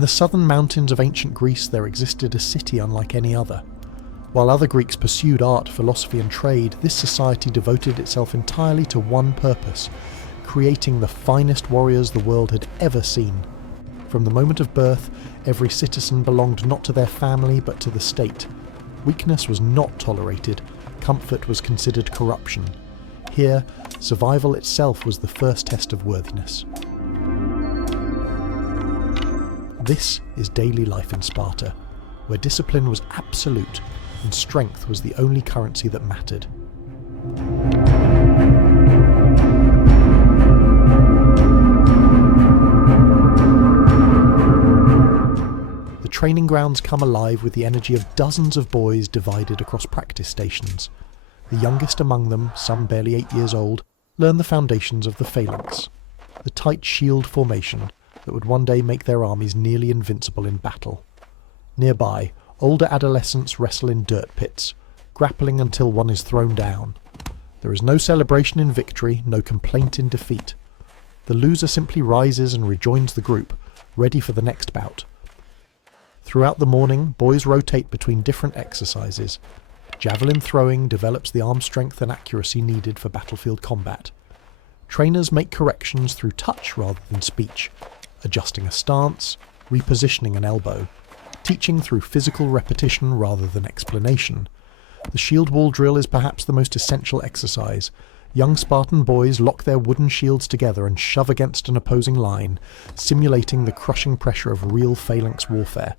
In the southern mountains of ancient Greece there existed a city unlike any other. While other Greeks pursued art, philosophy and trade, this society devoted itself entirely to one purpose: creating the finest warriors the world had ever seen. From the moment of birth, every citizen belonged not to their family but to the state. Weakness was not tolerated, comfort was considered corruption. Here, survival itself was the first test of worthiness. This is daily life in Sparta, where discipline was absolute and strength was the only currency that mattered. The training grounds come alive with the energy of dozens of boys divided across practice stations. The youngest among them, some barely 8 years old, learn the foundations of the phalanx, the tight shield formation that would one day make their armies nearly invincible in battle. Nearby, older adolescents wrestle in dirt pits, grappling until one is thrown down. There is no celebration in victory, no complaint in defeat. The loser simply rises and rejoins the group, ready for the next bout. Throughout the morning, boys rotate between different exercises. Javelin throwing develops the arm strength and accuracy needed for battlefield combat. Trainers make corrections through touch rather than speech, adjusting a stance, repositioning an elbow, teaching through physical repetition rather than explanation. The shield wall drill is perhaps the most essential exercise. Young Spartan boys lock their wooden shields together and shove against an opposing line, simulating the crushing pressure of real phalanx warfare.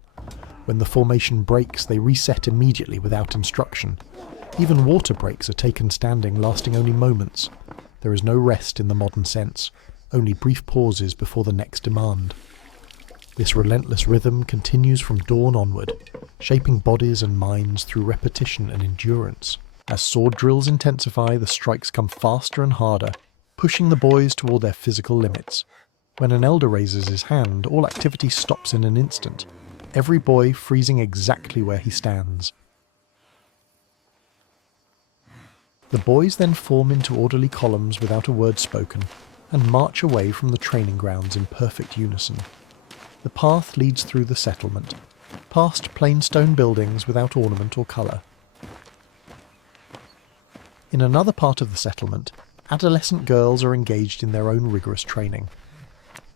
When the formation breaks, they reset immediately without instruction. Even water breaks are taken standing, lasting only moments. There is no rest in the modern sense, only brief pauses before the next demand. This relentless rhythm continues from dawn onward, shaping bodies and minds through repetition and endurance. As sword drills intensify, the strikes come faster and harder, pushing the boys toward their physical limits. When an elder raises his hand, all activity stops in an instant, every boy freezing exactly where he stands. The boys then form into orderly columns without a word spoken, and march away from the training grounds in perfect unison. The path leads through the settlement, past plain stone buildings without ornament or colour. In another part of the settlement, adolescent girls are engaged in their own rigorous training.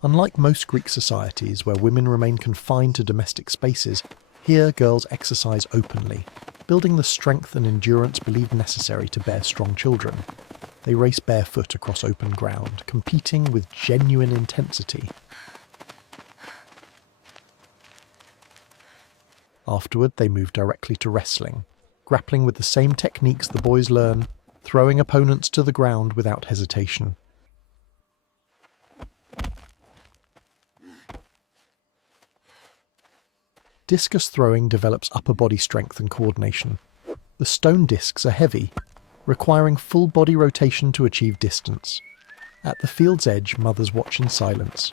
Unlike most Greek societies where women remain confined to domestic spaces, here girls exercise openly, building the strength and endurance believed necessary to bear strong children. They race barefoot across open ground, competing with genuine intensity. Afterward, they move directly to wrestling, grappling with the same techniques the boys learn, throwing opponents to the ground without hesitation. Discus throwing develops upper body strength and coordination. The stone discs are heavy, requiring full body rotation to achieve distance. At the field's edge, mothers watch in silence.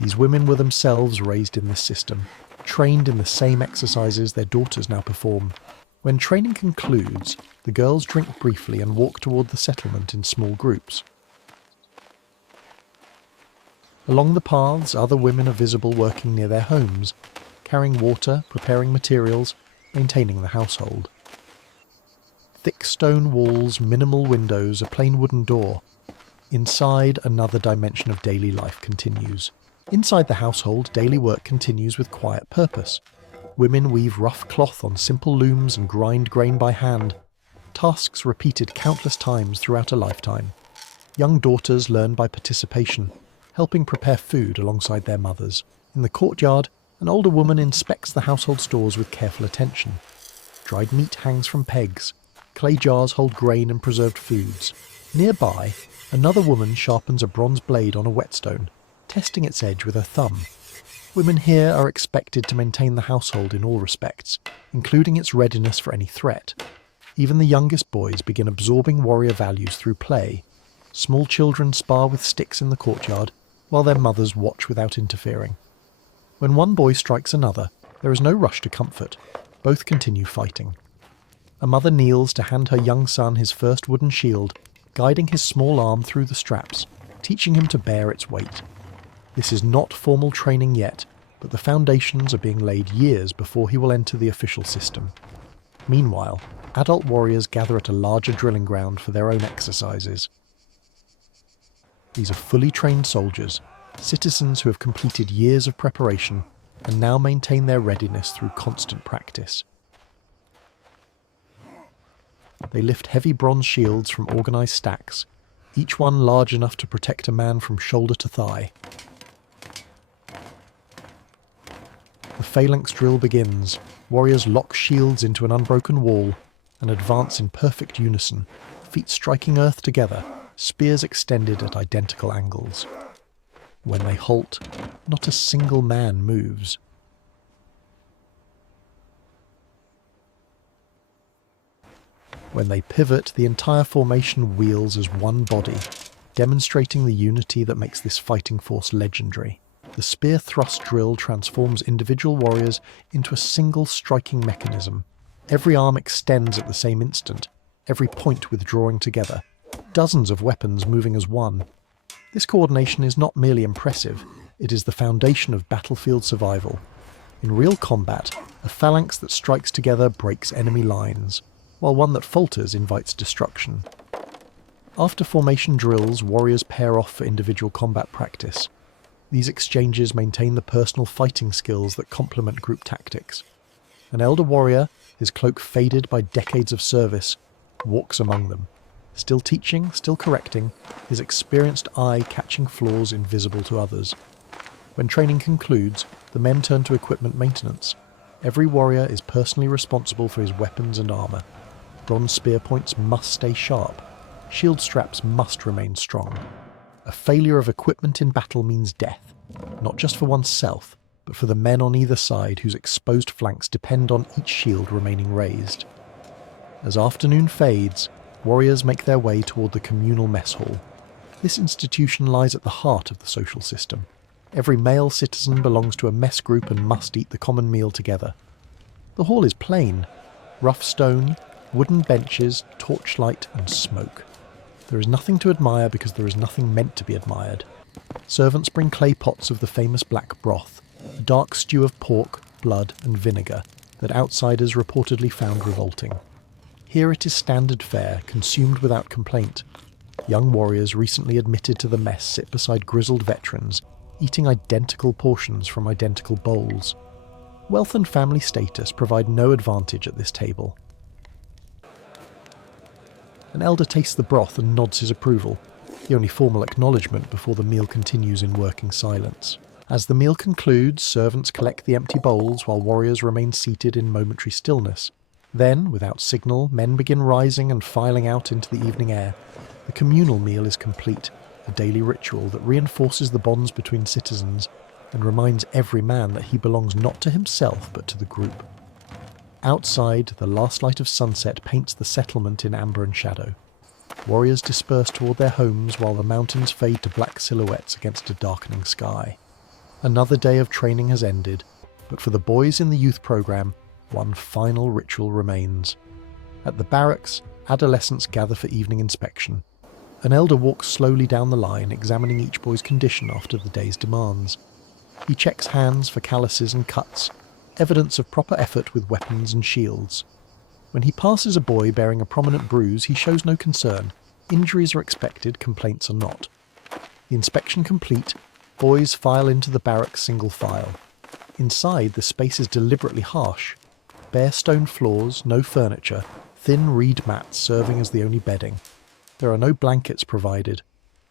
These women were themselves raised in this system, trained in the same exercises their daughters now perform. When training concludes, the girls drink briefly and walk toward the settlement in small groups. Along the paths, other women are visible working near their homes, carrying water, preparing materials, maintaining the household. Thick stone walls, minimal windows, a plain wooden door. Inside, another dimension of daily life continues. Inside the household, daily work continues with quiet purpose. Women weave rough cloth on simple looms and grind grain by hand, tasks repeated countless times throughout a lifetime. Young daughters learn by participation, helping prepare food alongside their mothers. In the courtyard, an older woman inspects the household stores with careful attention. Dried meat hangs from pegs. Clay jars hold grain and preserved foods. Nearby, another woman sharpens a bronze blade on a whetstone, testing its edge with her thumb. Women here are expected to maintain the household in all respects, including its readiness for any threat. Even the youngest boys begin absorbing warrior values through play. Small children spar with sticks in the courtyard, while their mothers watch without interfering. When one boy strikes another, there is no rush to comfort. Both continue fighting. A mother kneels to hand her young son his first wooden shield, guiding his small arm through the straps, teaching him to bear its weight. This is not formal training yet, but the foundations are being laid years before he will enter the official system. Meanwhile, adult warriors gather at a larger drilling ground for their own exercises. These are fully trained soldiers, citizens who have completed years of preparation and now maintain their readiness through constant practice. They lift heavy bronze shields from organised stacks, each one large enough to protect a man from shoulder to thigh. The phalanx drill begins. Warriors lock shields into an unbroken wall and advance in perfect unison, feet striking earth together, spears extended at identical angles. When they halt, not a single man moves. When they pivot, the entire formation wheels as one body, demonstrating the unity that makes this fighting force legendary. The spear thrust drill transforms individual warriors into a single striking mechanism. Every arm extends at the same instant, every point withdrawing together, dozens of weapons moving as one. This coordination is not merely impressive, it is the foundation of battlefield survival. In real combat, a phalanx that strikes together breaks enemy lines, while one that falters invites destruction. After formation drills, warriors pair off for individual combat practice. These exchanges maintain the personal fighting skills that complement group tactics. An elder warrior, his cloak faded by decades of service, walks among them, still teaching, still correcting, his experienced eye catching flaws invisible to others. When training concludes, the men turn to equipment maintenance. Every warrior is personally responsible for his weapons and armour. Bronze spear points must stay sharp. Shield straps must remain strong. A failure of equipment in battle means death, not just for oneself, but for the men on either side whose exposed flanks depend on each shield remaining raised. As afternoon fades, warriors make their way toward the communal mess hall. This institution lies at the heart of the social system. Every male citizen belongs to a mess group and must eat the common meal together. The hall is plain: rough stone, wooden benches, torchlight and smoke. There is nothing to admire because there is nothing meant to be admired. Servants bring clay pots of the famous black broth, a dark stew of pork, blood and vinegar that outsiders reportedly found revolting. Here it is standard fare, consumed without complaint. Young warriors recently admitted to the mess sit beside grizzled veterans, eating identical portions from identical bowls. Wealth and family status provide no advantage at this table. An elder tastes the broth and nods his approval, the only formal acknowledgement before the meal continues in working silence. As the meal concludes, servants collect the empty bowls while warriors remain seated in momentary stillness. Then, without signal, men begin rising and filing out into the evening air. The communal meal is complete, a daily ritual that reinforces the bonds between citizens and reminds every man that he belongs not to himself but to the group. Outside, the last light of sunset paints the settlement in amber and shadow. Warriors disperse toward their homes while the mountains fade to black silhouettes against a darkening sky. Another day of training has ended, but for the boys in the youth program, one final ritual remains. At the barracks, adolescents gather for evening inspection. An elder walks slowly down the line, examining each boy's condition after the day's demands. He checks hands for calluses and cuts, evidence of proper effort with weapons and shields. When he passes a boy bearing a prominent bruise, he shows no concern. Injuries are expected, complaints are not. The inspection complete, boys file into the barracks single file. Inside, the space is deliberately harsh. Bare stone floors, no furniture, thin reed mats serving as the only bedding. There are no blankets provided.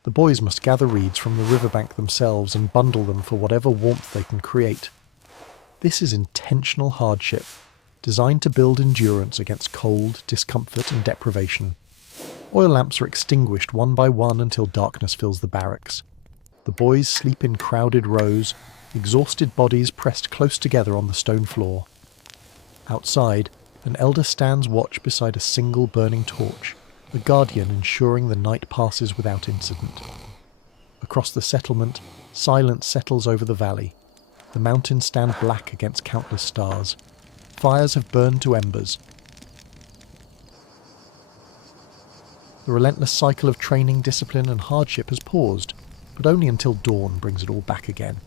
The boys must gather reeds from the riverbank themselves and bundle them for whatever warmth they can create. This is intentional hardship, designed to build endurance against cold, discomfort and deprivation. Oil lamps are extinguished one by one until darkness fills the barracks. The boys sleep in crowded rows, exhausted bodies pressed close together on the stone floor. Outside, an elder stands watch beside a single burning torch, a guardian ensuring the night passes without incident. Across the settlement, silence settles over the valley. The mountains stand black against countless stars. Fires have burned to embers. The relentless cycle of training, discipline and hardship has paused, but only until dawn brings it all back again.